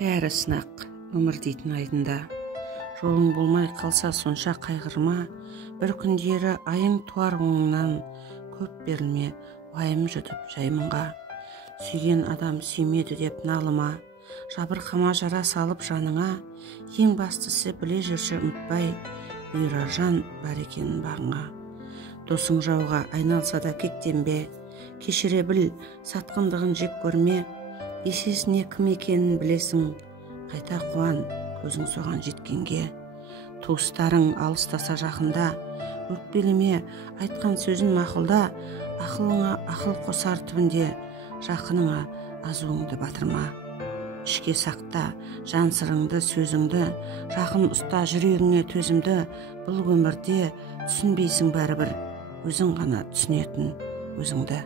Бәрі сынақ, өмір дейтін айдында. Жолың болмай қалса сонша қайғырма, бір күндері айың туар оңыңнан. Көп берілме, уайым жұтып жаймынға. Сүйген адам сүймеді деп налыма, жабырқама жара салып жаныңа. Ең бастысы біле жүрші ұмытпай, бұйырар жан бар екенін бағыңа. Досың жауға айналса да кектенбе, кешіре біл, сатқындығын жек көрме. Есесіне кім екенін білесің, қайта қуан көзің соған жеткенге. Туыстарың алыстаса жақында, өкпелеме, айтқан сөзін мақұлда. Ақылыңа ақыл қосар түбінде, жақыныңа азуыңды батырма. Ішке сақта жан сырыңды, сөзіңді, жақын ұста жүрегіңе төзімді. Бұл өмірде түсінбейсің бәрібір, өзің ғана түсінетін өзіңді.